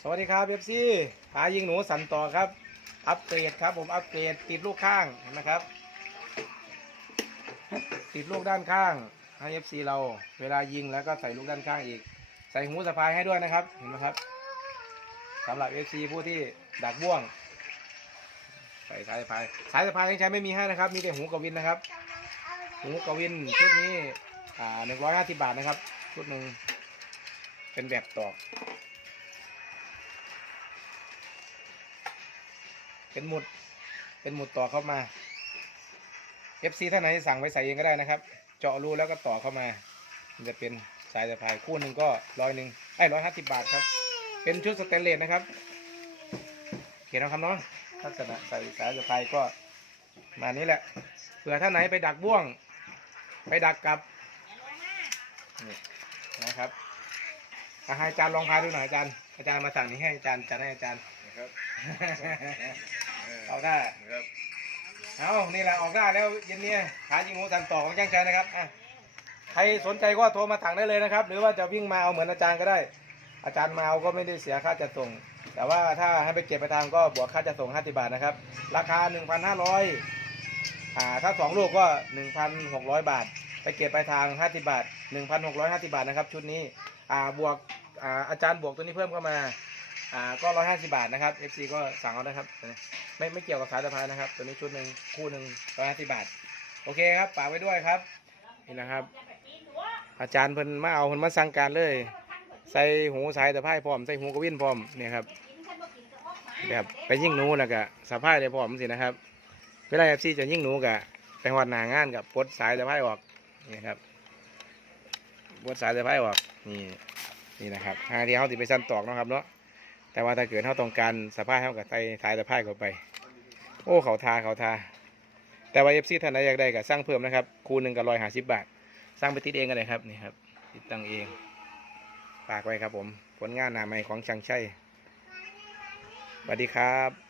สวัสดีครับเอฟซีหายิงหนูสันต่อครับ อัปเกรดครับ ผมอัปเกรดติดลูกข้างเห็นะครับ ติดลูกด้านข้างให้เอฟซีเราเวลายิงแล้วก็ใส่ลูกด้านข้างอีก ใส่หูสะพายให้ด้วยนะครับ เห็นไหมครับสำหรับเอฟซีผู้ที่ดักบ่วง ใส่สายสะพายสายสะพายยังใช้ไม่มีให้นะครับ มีแต่หูกวินนะครับ หูกวินชุดนี้อ่าหนึ่งร้อยห้าสิบบาทนะครับชุดหนึ่งเป็นแบบตอก เป็นหมุด เป็นหมุดต่อเข้ามา FC ท่านไหนสั่งไปใส่เองก็ได้นะครับ เจาะรูแล้วก็ต่อเข้ามามันจะเป็นสายสะพายคู่หนึ่งก็ร้อยหนึ่งไอ้ร้อยห้าสิบบาทครับ เป็นชุดสแตนเลสนะครับ เขียนเอาคำเนาะลักษณะใส่สายสะพายก็มานี้แหละเผื่อท่านไหนไปดักบ่วง ไปดักกับนี่นะครับอาจารย์ลองพายดูหน่อยอาจารย์อาจารย์มาสั่งนี้ให้อาจารย์จัดให้อาจารย์ ครับเอาได้นะครับเอานี่แหละออกได้แล้วเย็นนี้หายิงหมูสันต่อของจ้างใจนะครับอะใครสนใจก็โทรมาถังได้เลยนะครับ หรือว่าจะวิ่งมาเอาเหมือนอาจารย์ก็ได้ อาจารย์มาเอาก็ไม่ได้เสียค่าจัดส่ง แต่ว่าถ้าให้ไปเก็บไปทางก็บวกค่าจัดส่ง50บาทนะครับ ราคา 1,500อ่าถ้าสองลูกก็ 1,600 บาท ไปเก็บไปทาง 50 บาท 1,650 บาทนะครับชุดนี้อ่าบวกอ่าอาจารย์บวกตัวนี้เพิ่มเข้ามา อ่าก็150บาทนะครับ FC ก็สั่งเอานะครับ ไม่ไม่เกี่ยวกับสายสะพายนะครับ ตัวนี้ชุดหนึ่งคู่หนึ่งร้อยห้าสิบบาท โอเคครับฝากไว้ด้วยครับ นี่นะครับ อาจารย์เพิ่นมาเอาเพิ่นมาสั่งการเลย ใส่หูสายสะพายพร้อมใส่หูกระวินพร้อมเนี่ยครับแบบไปยิ่งหนูแล้วก็สะพายได้พร้อมสินะครับเวลาเอฟซีจะยิ่งหนูกะไปหอดหนางานกับปลดสายสะพายออกนี่ครับปลดสายสะพายออกนี่นี่นะครับหาที่เขาติไปสั้นตอกนะครับเนาะ แต่ว่าถ้าเกิดเขาต้องการสะพายเขากับใส่สายสะพายเข้าไป โอ้เขาทาเขาทา แต่ว่าเอฟซีท่านใดอยากได้ก็สร้างเพิ่มนะครับ คูณหนึ่งกับร้อยห้าสิบบาท สร้างไปติดเองกันเลยครับนี่ครับ ติดตั้งเองฝากไว้ครับผม ผลงานหนาใหม่ของช่างชัยสวัสดีครับ